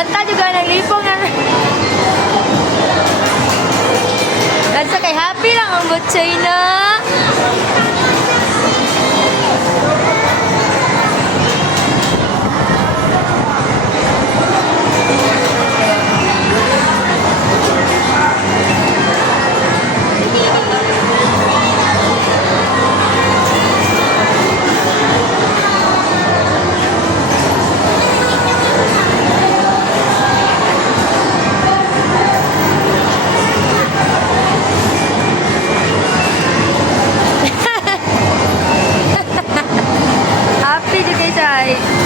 Banta juga ada lipung dan rasa kayak happy lah membuat China.